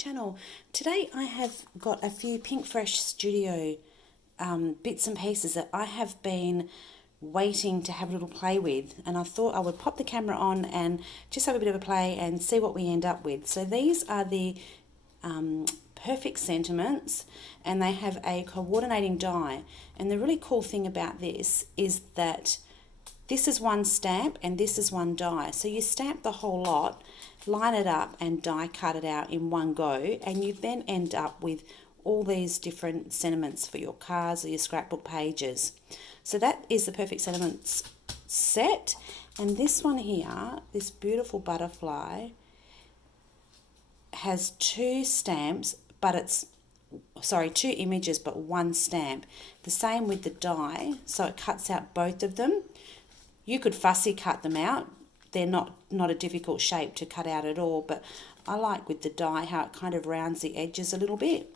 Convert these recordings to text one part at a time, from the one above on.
channel. Today I have got a few Pink Fresh Studio bits and pieces that I have been waiting to have a little play with, and I thought I would pop the camera on and just have a bit of a play and see what we end up with. So these are the perfect sentiments, and they have a coordinating die, and the really cool thing about this is that this is one stamp and this is one die. So you stamp the whole lot, line it up and die cut it out in one go, and you then end up with all these different sentiments for your cards or your scrapbook pages. So that is the perfect sentiments set. And this one here, this beautiful butterfly, has two stamps, but it's two images but one stamp. The same with the die, so it cuts out both of them. You could fussy cut them out. They're not a difficult shape to cut out at all, but I like with the die how it kind of rounds the edges a little bit.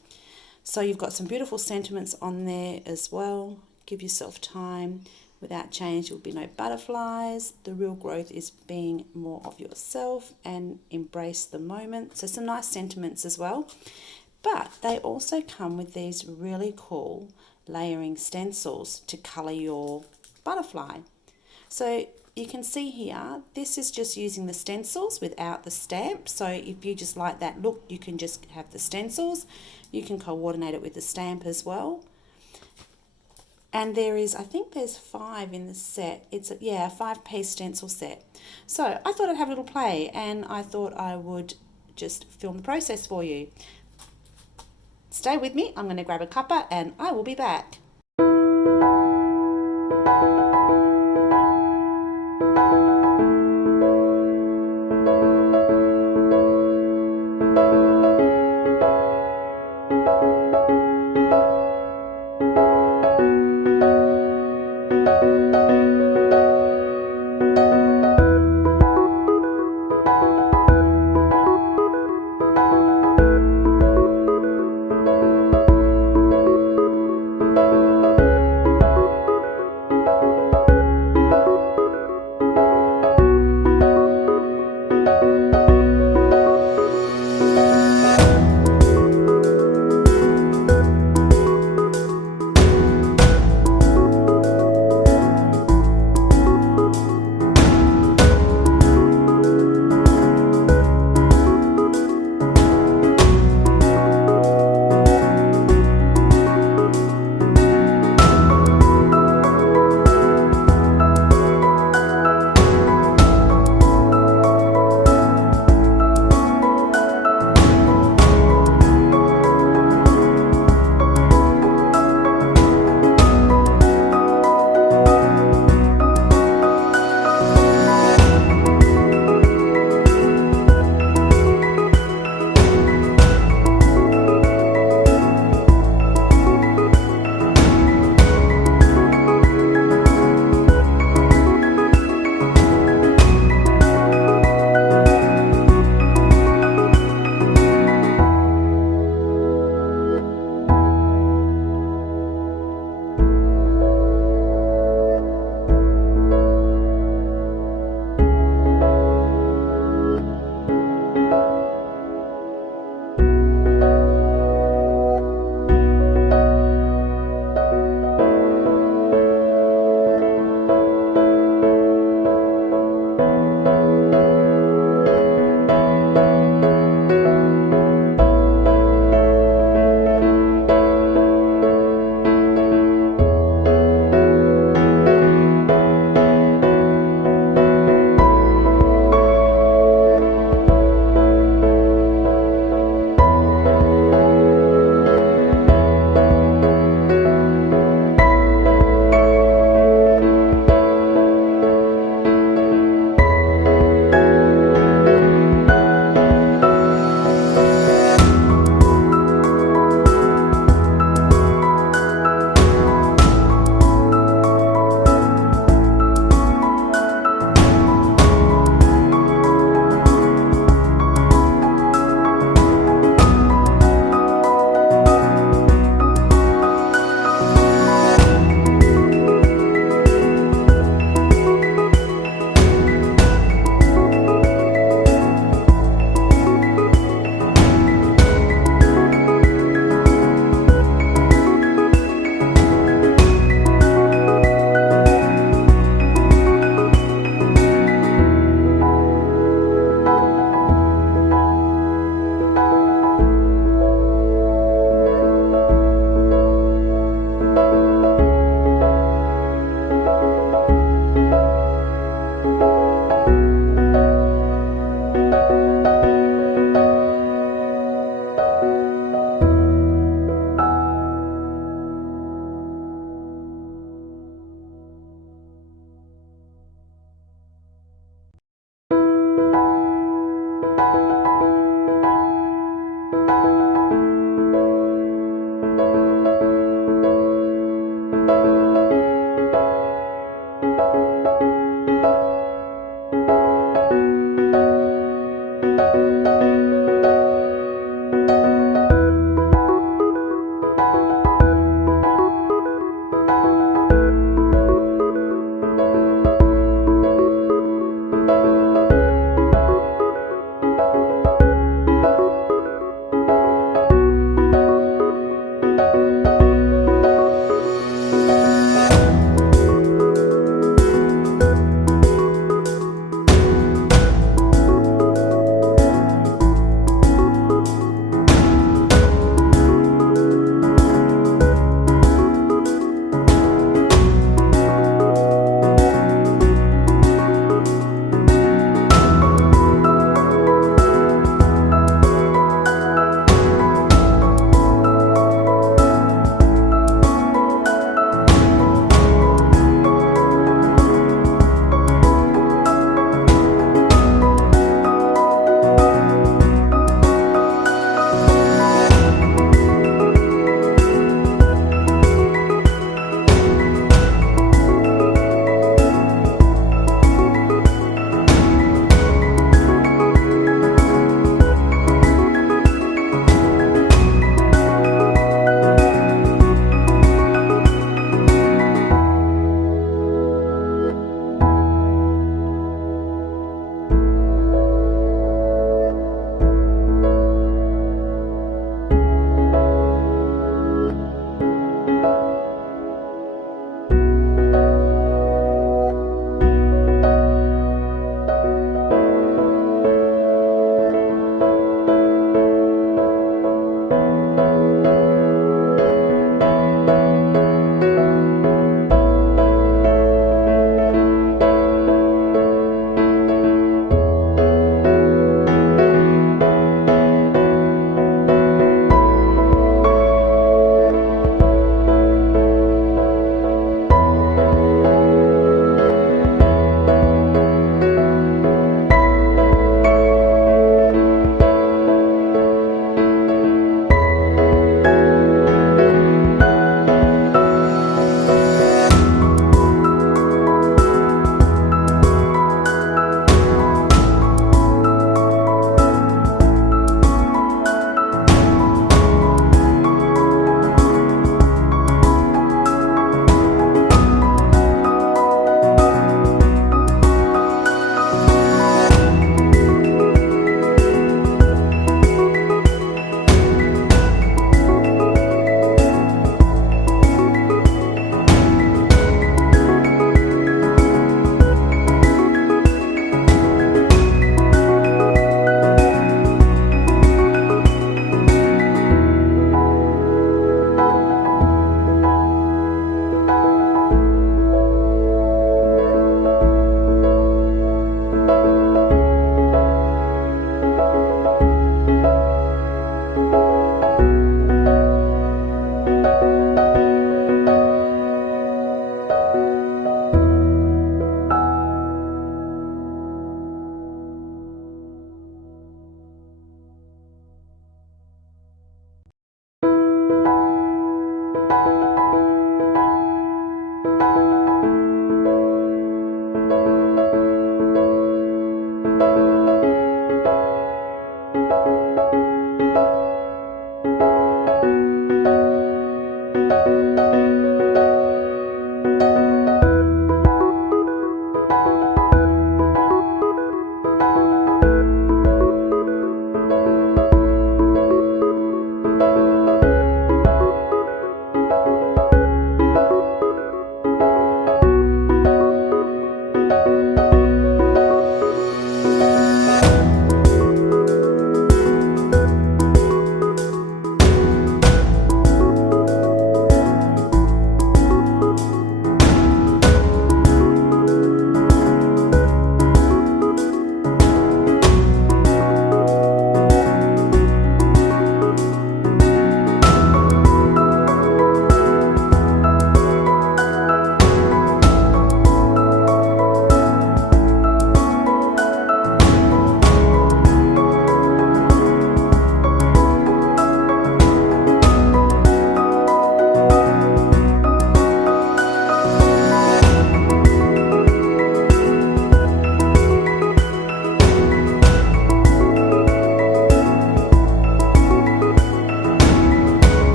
So you've got some beautiful sentiments on there as well. Give yourself time. Without change, there will be no butterflies. The real growth is being more of yourself and embrace the moment. So some nice sentiments as well. But they also come with these really cool layering stencils to colour your butterfly. So you can see here, this is just using the stencils without the stamp. So if you just like that look, you can just have the stencils. You can coordinate it with the stamp as well. And there is, I think there's 5 in the set. It's a 5-piece stencil set. So I thought I'd have a little play, and I thought I would just film the process for you. Stay with me. I'm going to grab a cuppa and I will be back.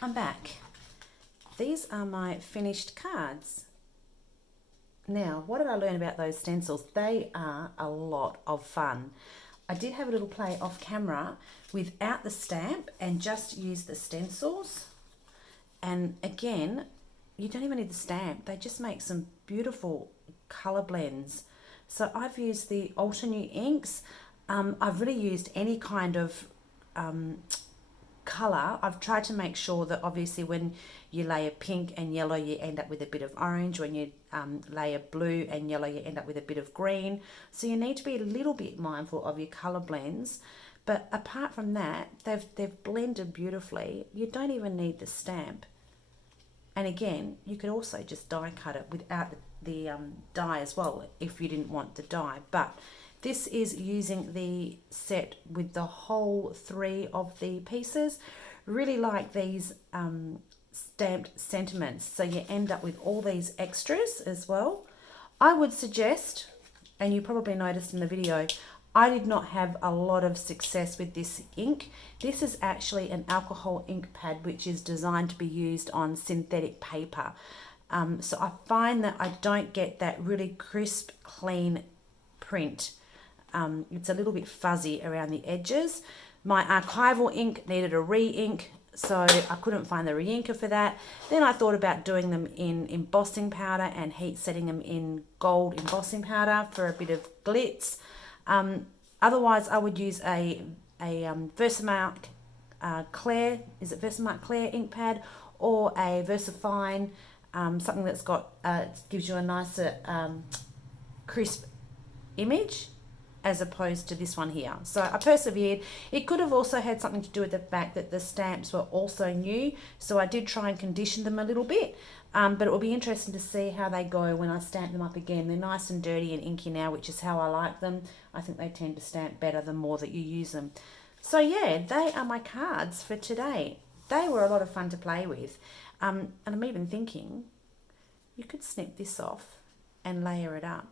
I'm back. These are my finished cards. Now, what did I learn about those stencils? They are a lot of fun. I did have a little play off camera without the stamp and just use the stencils. And again, you don't even need the stamp. They just make some beautiful colour blends. So I've used the Altenew inks. I've really used any kind of colour. I've tried to make sure that obviously when you layer pink and yellow, you end up with a bit of orange. When you layer blue and yellow, you end up with a bit of green. So you need to be a little bit mindful of your colour blends. But apart from that, they've blended beautifully. You don't even need the stamp. And again, you could also just die cut it without the die as well if you didn't want the die. But this is using the set with the whole 3 of the pieces. Really like these stamped sentiments. So you end up with all these extras as well. I would suggest, and you probably noticed in the video, I did not have a lot of success with this ink. This is actually an alcohol ink pad which is designed to be used on synthetic paper. So I find that I don't get that really crisp, clean print. It's a little bit fuzzy around the edges. My archival ink needed a re-ink, so I couldn't find the re-inker for that. Then I thought about doing them in embossing powder and heat setting them in gold embossing powder for a bit of glitz. Otherwise, I would use a Versamark Claire, is it Versamark Claire ink pad, or a VersaFine, something that's got gives you a nicer crisp image, as opposed to this one here. So I persevered. It could have also had something to do with the fact that the stamps were also new, so I did try and condition them a little bit, but it will be interesting to see how they go when I stamp them up again. They're nice and dirty and inky now, which is how I like them. I think they tend to stamp better the more that you use them. So yeah, they are my cards for today. They were a lot of fun to play with, and I'm even thinking you could snip this off and layer it up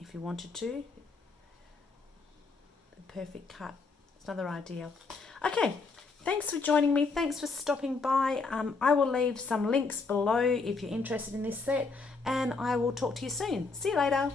if you wanted to. Perfect cut. It's another idea. Okay, thanks for joining me. Thanks for stopping by. I will leave some links below if you're interested in this set, and I will talk to you soon. See you later.